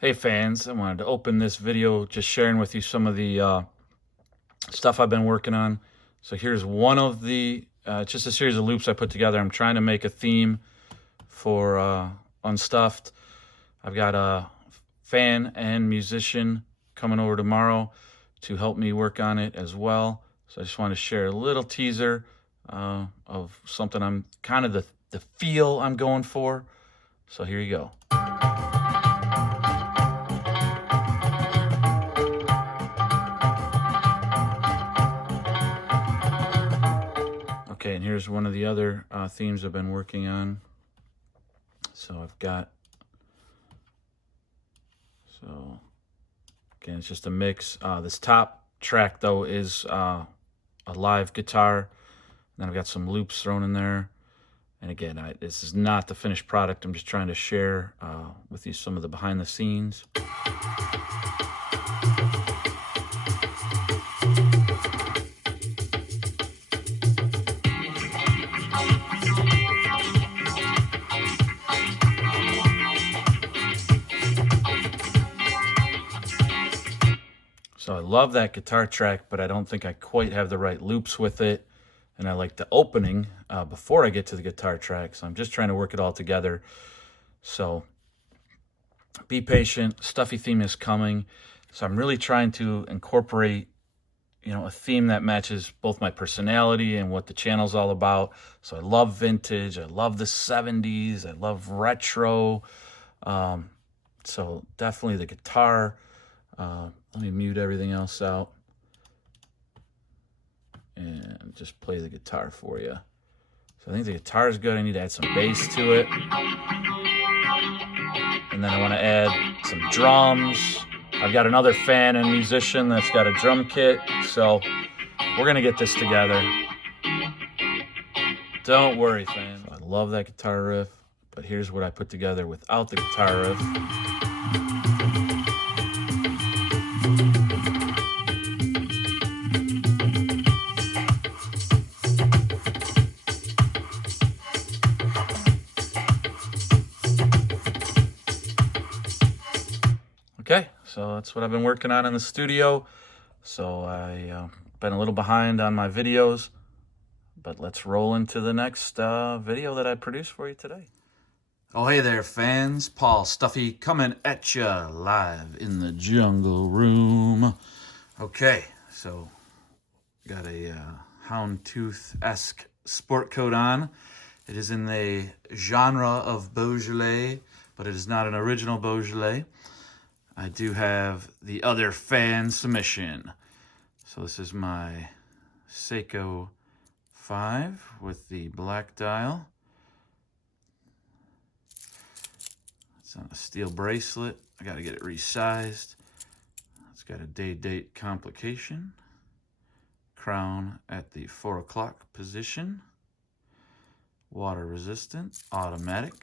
Hey fans, I wanted to open this video just sharing with you some of the stuff I've been working on. So here's one of just a series of loops I put together. I'm trying to make a theme for Unstuffed. I've got a fan and musician coming over tomorrow to help me work on it as well. So I just want to share a little teaser of something I'm kind of the feel I'm going for. So here you go. Okay, and here's one of the other themes I've been working on. So again, it's just a mix. This top track, though, is a live guitar. Then I've got some loops thrown in there. And again, this is not the finished product. I'm just trying to share with you some of the behind the scenes. So I love that guitar track, but I don't think I quite have the right loops with it. And I like the opening before I get to the guitar track. So I'm just trying to work it all together. So be patient. Stuffy theme is coming. So I'm really trying to incorporate, a theme that matches both my personality and what the channel's all about. So I love vintage. I love the 70s. I love retro. So definitely the guitar. Let me mute everything else out and just play the guitar for you. So I think the guitar is good. I need to add some bass to it. And then I want to add some drums. I've got another fan and musician that's got a drum kit. So we're going to get this together. Don't worry, fans. I love that guitar riff, but here's what I put together without the guitar riff. Okay, so that's what I've been working on in the studio. So I've been a little behind on my videos, but let's roll into the next video that I produced for you today. Oh, hey there, fans. Paul Stuffy coming at you live in the jungle room. Okay, so got a houndtooth-esque sport coat on. It is in the genre of Beaujolais, but it is not an original Beaujolais. I do have the other fan submission. So this is my Seiko 5 with the black dial. It's on a steel bracelet. I got to get it resized. It's got a day-date complication. Crown at the 4 o'clock position. Water resistant, automatic,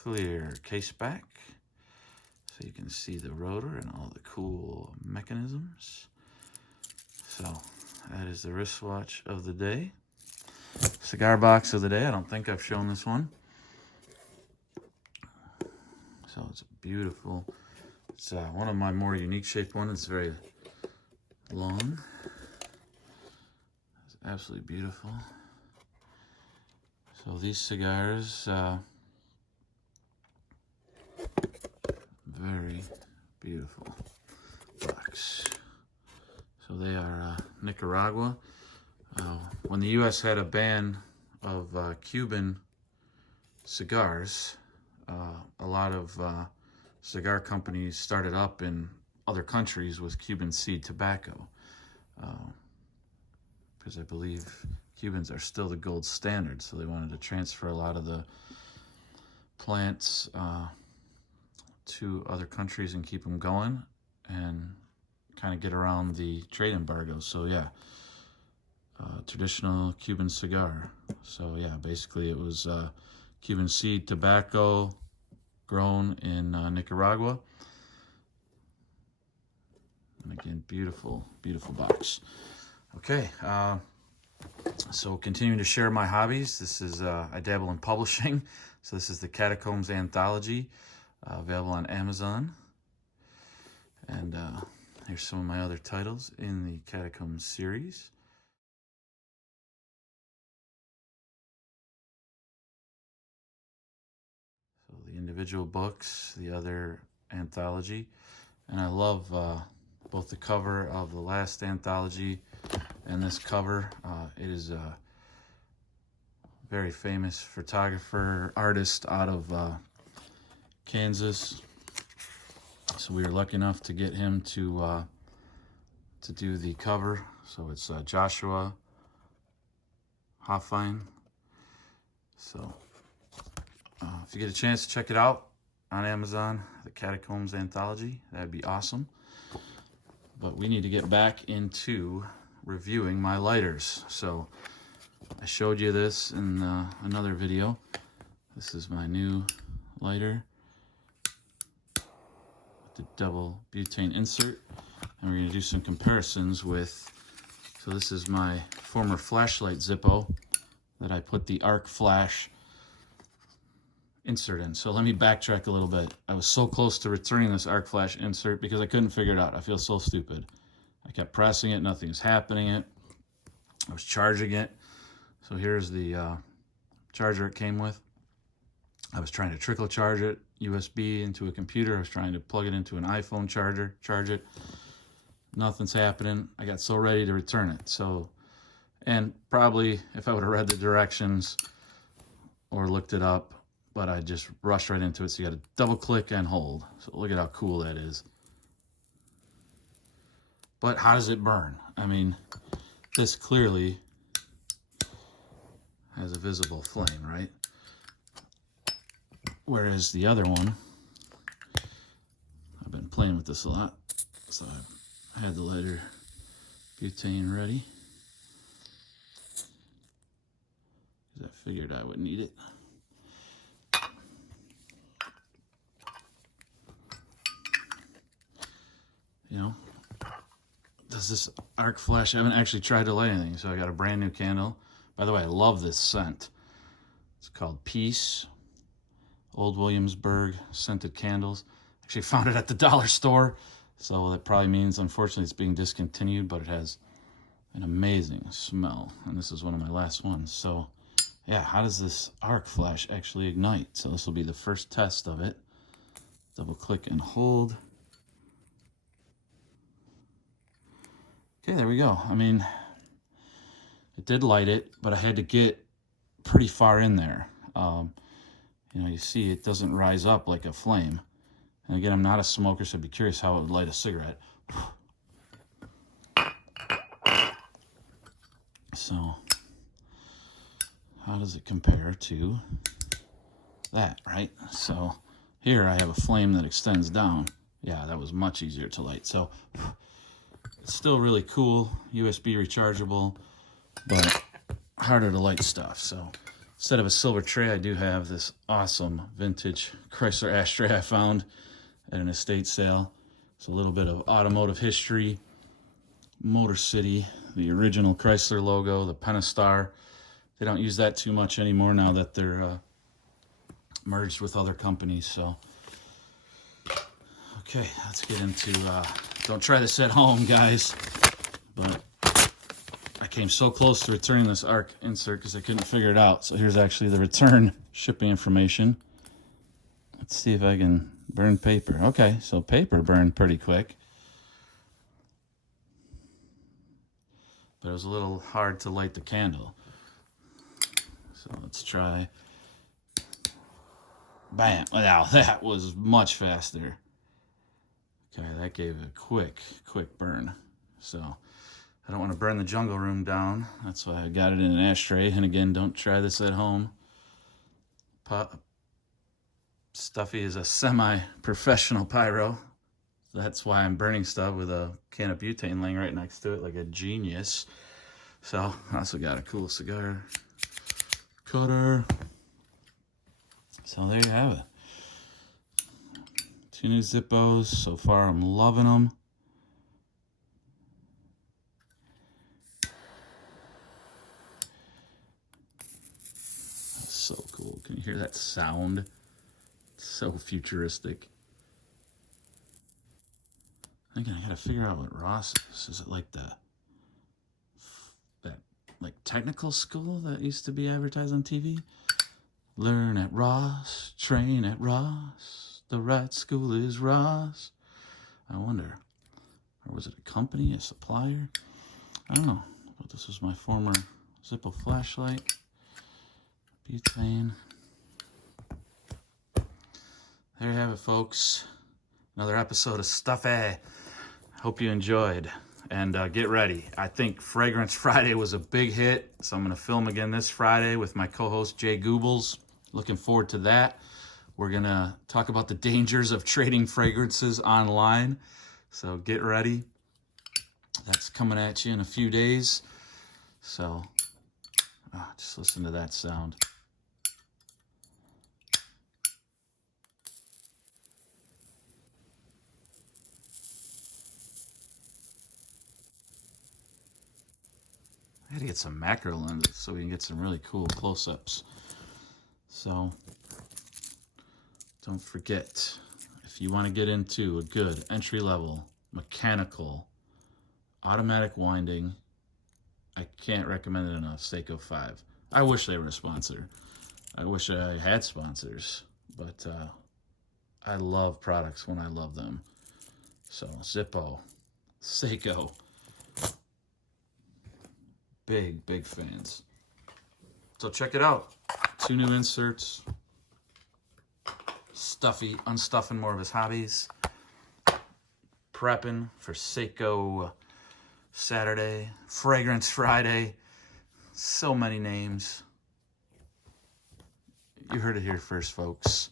clear case back. So you can see the rotor and all the cool mechanisms. So that is the wristwatch of the day. Cigar box of the day. I don't think I've shown this one. So it's beautiful. It's one of my more unique shaped ones. It's very long. It's absolutely beautiful. So these cigars, very beautiful box. So they are Nicaragua. When the U.S. had a ban of Cuban cigars, a lot of cigar companies started up in other countries with Cuban seed tobacco, because I believe Cubans are still the gold standard, so they wanted to transfer a lot of the plants to other countries and keep them going and kind of get around the trade embargo. So yeah, traditional Cuban cigar. So yeah, basically it was Cuban seed tobacco grown in Nicaragua. And again, beautiful, beautiful box. Okay, so continuing to share my hobbies. This is, I dabble in publishing. So this is the Catacombs Anthology, available on Amazon. And here's some of my other titles in the Catacombs series. So the individual books, the other anthology. And I love both the cover of the last anthology and this cover. It is a very famous photographer, artist out of Kansas. So we were lucky enough to get him to do the cover. So it's Joshua Hoffine. So if you get a chance to check it out on Amazon, the Catacombs Anthology, that'd be awesome. But we need to get back into reviewing my lighters. So I showed you this in another video. This is my new lighter with the double butane insert. And we're going to do some comparisons with, so this is my former flashlight Zippo that I put the arc flash insert in. So let me backtrack a little bit. I was so close to returning this arc flash insert because I couldn't figure it out. I feel so stupid. I kept pressing it, nothing was happening. I was charging it. So here's the charger it came with. I was trying to trickle charge it, USB into a computer. I was trying to plug it into an iPhone charger, charge it. Nothing's happening. I got so ready to return it. So, and probably if I would have read the directions or looked it up, but I just rushed right into it. So you got to double click and hold. So look at how cool that is. But how does it burn? I mean, this clearly has a visible flame, right? Whereas the other one, I've been playing with this a lot. So I had the lighter butane ready, because I figured I would need it. You know, does this arc flash? I haven't actually tried to light anything, so I got a brand new candle. By the way, I love this scent. It's called Peace, Old Williamsburg scented candles. Actually found it at the dollar store, so that probably means, unfortunately, it's being discontinued, but it has an amazing smell, and this is one of my last ones. So yeah, how does this arc flash actually ignite? So this will be the first test of it. Double click and hold. Okay, there we go. I mean, it did light it, but I had to get pretty far in there. You know, you see it doesn't rise up like a flame. And again, I'm not a smoker, so I'd be curious how it would light a cigarette. So, how does it compare to that, right? So, here I have a flame that extends down. Yeah, that was much easier to light. So, it's still really cool, USB rechargeable, but harder to light stuff. So instead of a silver tray, I do have this awesome vintage Chrysler ashtray I found at an estate sale. It's a little bit of automotive history, Motor City, the original Chrysler logo, the Pentastar. They don't use that too much anymore now that they're merged with other companies. So, okay, let's get into, don't try this at home, guys, but I came so close to returning this arc insert because I couldn't figure it out. So here's actually the return shipping information. Let's see if I can burn paper. Okay, so paper burned pretty quick, but it was a little hard to light the candle. So let's try. Bam! Wow, that was much faster. Okay, that gave a quick burn. So I don't want to burn the jungle room down. That's why I got it in an ashtray. And again, don't try this at home. Stuffy is a semi-professional pyro. That's why I'm burning stuff with a can of butane laying right next to it like a genius. So I also got a cool cigar cutter. So there you have it. 2 new Zippos. So far, I'm loving them. That's so cool. Can you hear that sound? It's so futuristic. Thinking I gotta figure out what Ross is. Is it like that like technical school that used to be advertised on TV? Learn at Ross, train at Ross. The right school is Ross. I wonder, or was it a company, a supplier? I don't know. But this was my former Zippo flashlight. Butane. There you have it, folks. Another episode of Stuffy. Hope you enjoyed. And get ready. I think Fragrance Friday was a big hit, so I'm going to film again this Friday with my co-host Jay Goobles. Looking forward to that. We're going to talk about the dangers of trading fragrances online. So get ready. That's coming at you in a few days. So just listen to that sound. I gotta get some macro lenses so we can get some really cool close-ups. So don't forget, if you want to get into a good entry-level mechanical automatic winding, I can't recommend it enough. Seiko 5. I wish they were a sponsor. I wish I had sponsors, but I love products when I love them. So Zippo, Seiko, big fans. So check it out. 2 new inserts. Stuffy unstuffing more of his hobbies. Prepping for Seiko Saturday. Fragrance Friday. So many names. You heard it here first, folks.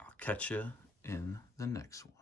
I'll catch you in the next one.